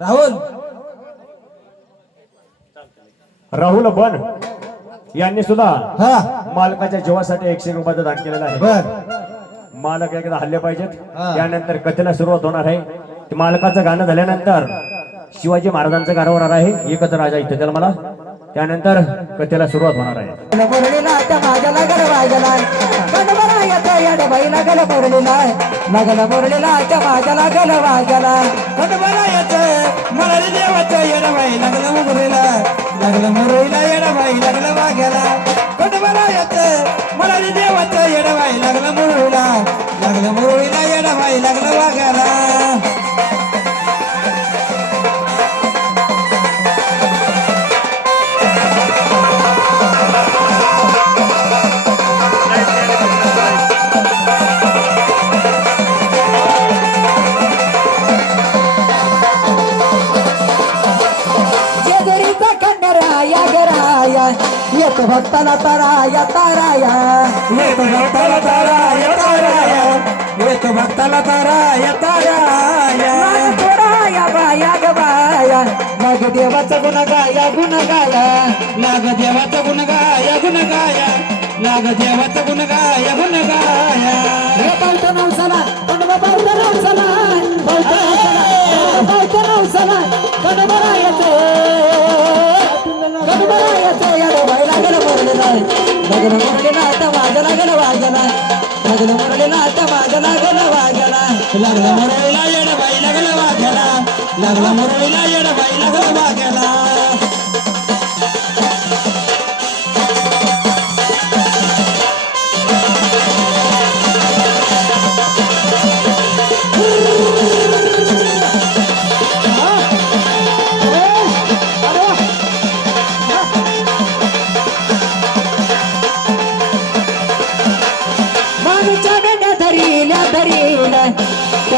राहुल. राहुल बन यांनी सुद्धा हा. मालकाच्या जीवासाठी एकशे रुपयाचं दान केलेलं आहे. बर. मालक एकदा हल्ले पाहिजेत. हा. त्यानंतर कथेला सुरुवात होणार आहे. ते मालकाचं गाणं झाल्यानंतर शिवाजी महाराजांचं गाणं होणार आहे. एकच राजा इथे त्याला मला. त्यानंतर कथेला सुरुवात होणार आहे. मुरलीला त्या माझ्या लागल वाजला गणबरा येतो येड बाई लागल मुरलीला लागल मुरलीला त्या माझ्या लागल वाजला गणबरा येतो मला देवाच्या येड बाई लागला मुरईला लागला मुरईला येडा बाई वाघ्याला. वाग्याला मला येत मला देवाचं येड बाई लागला मुरलीला लागला मुरलीला येडा बाई लागला वाघ्याला. येतो भक्ताला ताराया ताराया येतो भक्ताला ताराया ताराया येतो भक्ताला ताराया ताराया थोडाया बाया ग बाया लाग देवाचा गुण गाया गुण गाया नाग देवाचा गुण गाया गुण गाया नाग देवाचा गुण गाया गुण गाया हे पावतो नवसाला कणवा पावतो नवसाला पावतो नवसाला पावतो नवसाला लागलं मोरलेला आता माझ्या लागलं वाजला लागलं मोरलेला येड बाई लागलं वाजला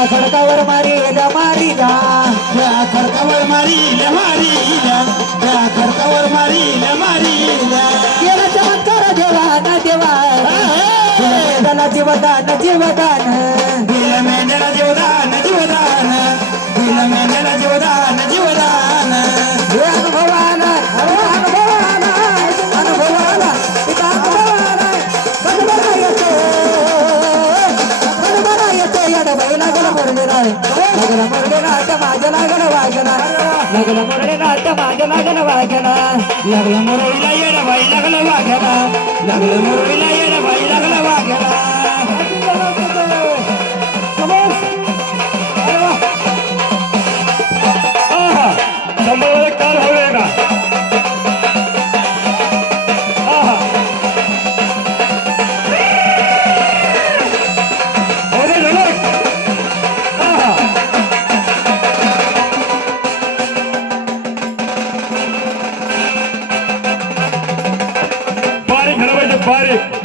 त्या खडकावर मारील्या मारील्या त्या खडकावर मारील्या मारील्या त्या खडकावर मारील्या मारील्या केला चमत्कार देवाना देवा. मेंढ्याला जीवदान जीवदान. दिला मेंढ्याला जीवदान जीवदान. दिला मेंढ्याला जीवदान लागला मोरलेला आता माझ्या लागला वागला लागला मोरलेला माझ्या लागला वागला लागला बाई लागलं वागला लागलं मुरळीला येणं Vare.